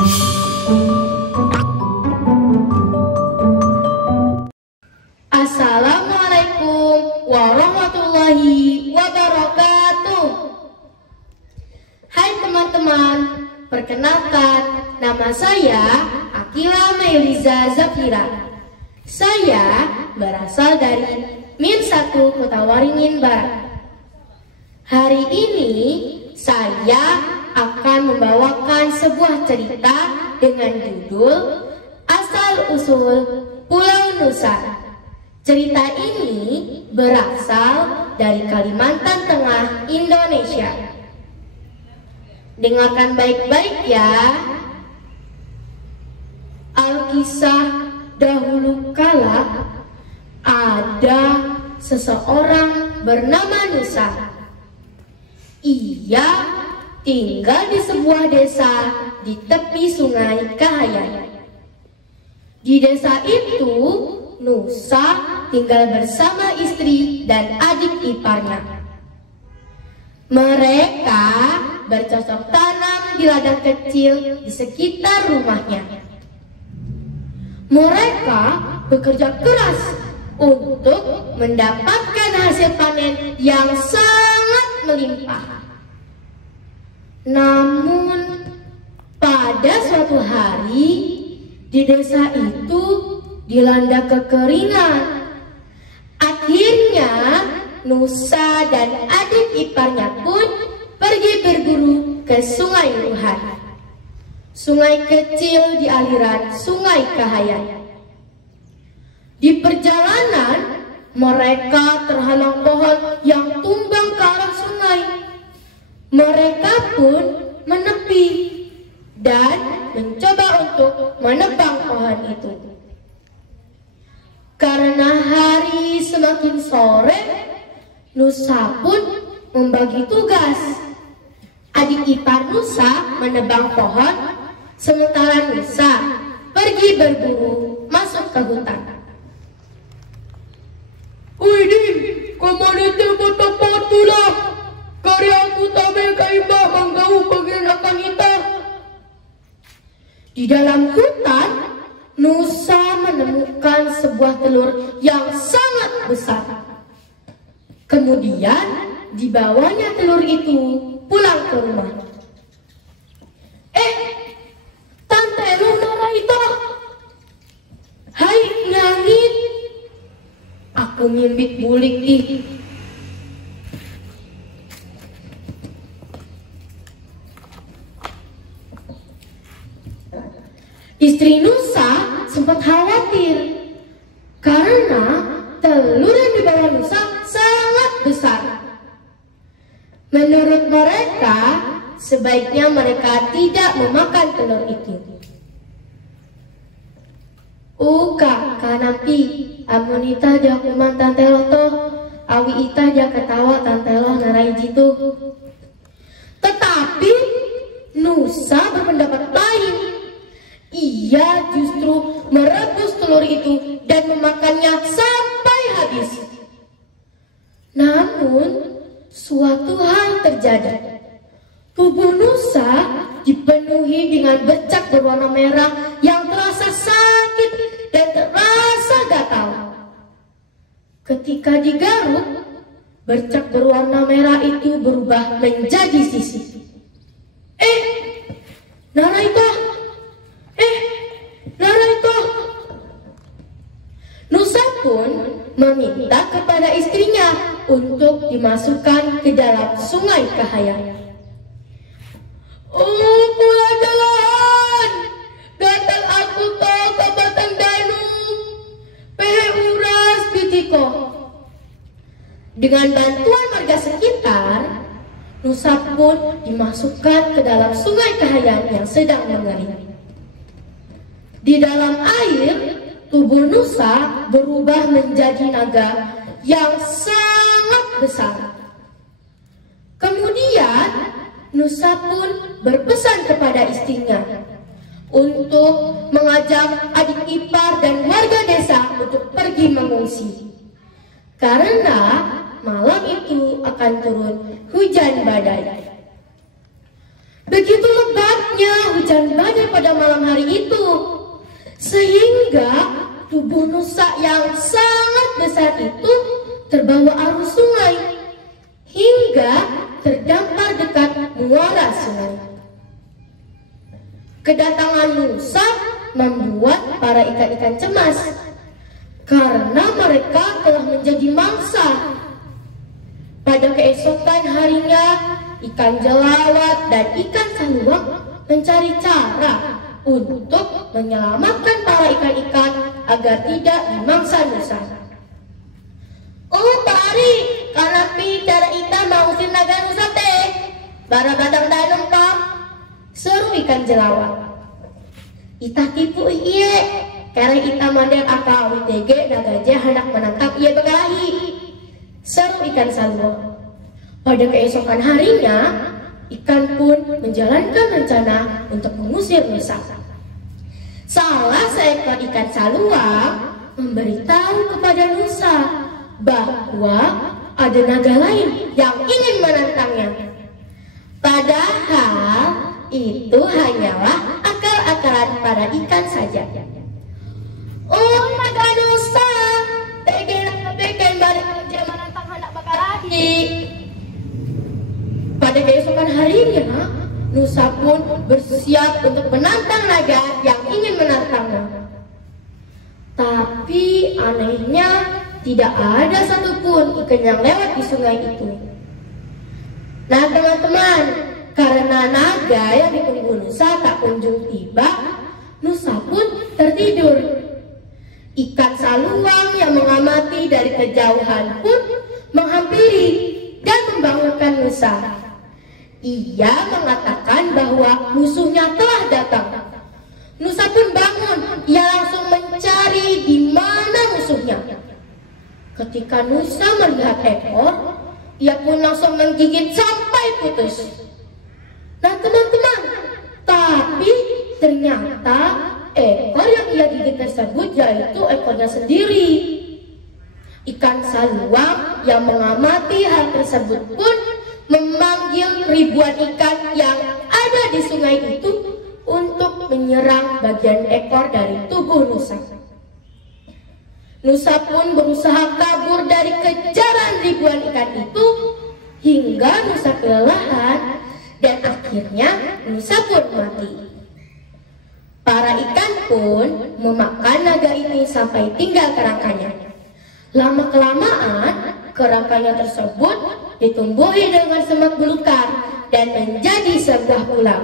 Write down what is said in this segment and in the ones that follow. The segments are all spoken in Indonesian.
Assalamualaikum warahmatullahi wabarakatuh. Hai teman-teman, perkenalkan nama saya Akila Mailiza Zafira. Saya berasal dari Min 1 Kota Waringin Barat. Hari ini saya akan membawakan sebuah cerita dengan judul Asal-Usul Pulau Nusa. Cerita ini berasal dari Kalimantan Tengah, Indonesia. Dengarkan baik-baik ya. Alkisah dahulu kala ada seseorang bernama Nusa. Ia tinggal di sebuah desa di tepi sungai Kahayan. Di desa itu Nusa tinggal bersama istri dan adik iparnya. Mereka bercocok tanam di ladang kecil di sekitar rumahnya. Mereka bekerja keras untuk mendapatkan hasil panen yang sangat melimpah. Namun pada suatu hari di desa itu dilanda kekeringan. Akhirnya Nusa dan adik iparnya pun pergi berburu ke Sungai Luhan, sungai kecil di aliran Sungai Kahayan. Di perjalanan mereka terhalang pohon yang tumbang ke arah sungai. Mereka pun menepi dan mencoba untuk menebang pohon itu. Karena hari semakin sore, Nusa pun membagi tugas. Adik ipar Nusa menebang pohon, sementara Nusa pergi berburu masuk ke hutan. Widih, komuniti kota patulah. Karyaku tabe kaibah manggau bagian akan kita. Di dalam hutan, Nusa menemukan sebuah telur yang sangat besar. Kemudian dibawanya telur itu pulang ke rumah. Tante Lunara itu. Hai langit, aku nyimbit bulik ih. Istri Nusa sempat khawatir karena telur yang dibawa Nusa sangat besar. Menurut mereka, sebaiknya mereka tidak memakan telur itu. Kakak nampi, amun itah dia kuman tanteloh toh, awi itah dia ketawa tanteloh narai jitu. Tetapi Nusa berpendapat lain. Ia justru merebus telur itu dan memakannya sampai habis. Namun suatu hal terjadi. Tubuh Nusa dipenuhi dengan bercak berwarna merah yang terasa sakit dan terasa gatal. Ketika digaruk, bercak berwarna merah itu berubah menjadi sisik. Nara itu. Nusa pun meminta kepada istrinya untuk dimasukkan ke dalam Sungai Kahayan. Pula jalan. Gatal aku toh ke Batang Danu. Uras bitiko. Dengan bantuan warga sekitar, Nusa pun dimasukkan ke dalam Sungai Kahayan yang sedang mengering. Di dalam air, tubuh Nusa berubah menjadi naga yang sangat besar. Kemudian Nusa pun berpesan kepada istrinya untuk mengajak adik ipar dan warga desa untuk pergi mengungsi. Karena malam itu akan turun hujan badai. Begitu lebatnya hujan badai pada malam hari itu, sehingga tubuh Nusa yang sangat besar itu terbawa arus sungai hingga terdampar dekat muara sungai. Kedatangan Nusa membuat para ikan-ikan cemas karena mereka telah menjadi mangsa. Pada keesokan harinya, ikan jelawat dan ikan saluang mencari cara untuk menyelamatkan para ikan-ikan agar tidak dimangsa Nusa. Oh, pari, karena cara ita mau sinaga Nusa teh. Bara badang danum pak. Seru ikan jelawat. Ita tipu iye, karena ita mandel akal WTG nagaja hendak menangkap iye begalahi. Seru ikan saluang. Pada keesokan harinya, ikan pun menjalankan rencana untuk mengusir Nusa. Salah seekor ikan saluang memberitahu kepada Nusa bahwa ada naga lain yang ingin menantangnya. Padahal itu hanyalah akal-akalan para ikan saja. Oh, naga Nusa, tega bikin balik kerja menantang hendak bakalahi. Pada keesokan harinya, Nusa pun bersiap untuk menantang naga yang ingin menantangnya. Tapi anehnya tidak ada satupun ikan yang lewat di sungai itu. Nah teman-teman, karena naga yang ditunggu Nusa tak kunjung tiba, Nusa pun tertidur. Ikan saluang yang mengamati dari kejauhan pun menghampiri dan membangunkan Nusa. Ia mengatakan bahwa musuhnya telah datang. Nusa pun bangun, ia langsung mencari di mana musuhnya. Ketika Nusa melihat ekor, ia pun langsung menggigit sampai putus. Nah teman-teman, tapi ternyata ekor yang ia gigit tersebut yaitu ekornya sendiri. Ikan saluang yang mengamati hal tersebut pun memanggil ribuan ikan yang ada di sungai itu untuk menyerang bagian ekor dari tubuh Nusa. Nusa pun berusaha kabur dari kejaran ribuan ikan itu hingga Nusa kelelahan dan akhirnya Nusa pun mati. Para ikan pun memakan naga ini sampai tinggal kerangkanya. Lama-kelamaan kerangkanya tersebut ditumbuhi dengan semak belukar dan menjadi sebuah pulau.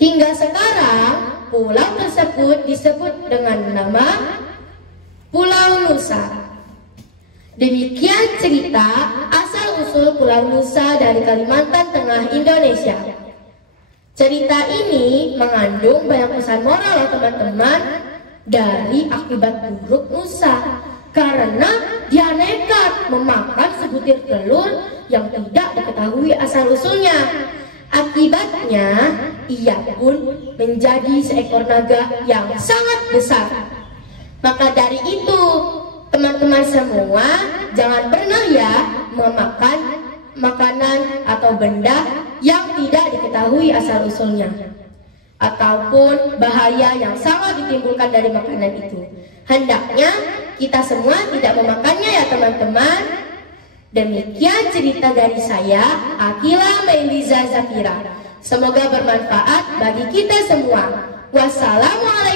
Hingga sekarang pulau tersebut disebut dengan nama Pulau Nusa. Demikian cerita asal-usul Pulau Nusa dari Kalimantan Tengah, Indonesia. Cerita ini mengandung banyak pesan moral teman-teman dari akibat buruk Nusa karena dia nekat memakan sebutir telur yang tidak diketahui asal-usulnya. Akibatnya ia pun menjadi seekor naga yang sangat besar. Maka dari itu, teman-teman semua jangan pernah ya memakan makanan atau benda yang tidak diketahui asal-usulnya ataupun bahaya yang sangat ditimbulkan dari makanan itu. Hendaknya kita semua tidak memakannya ya teman-teman. Demikian cerita dari saya, Akila Meliza Zafira. Semoga bermanfaat bagi kita semua. Wassalamualaikum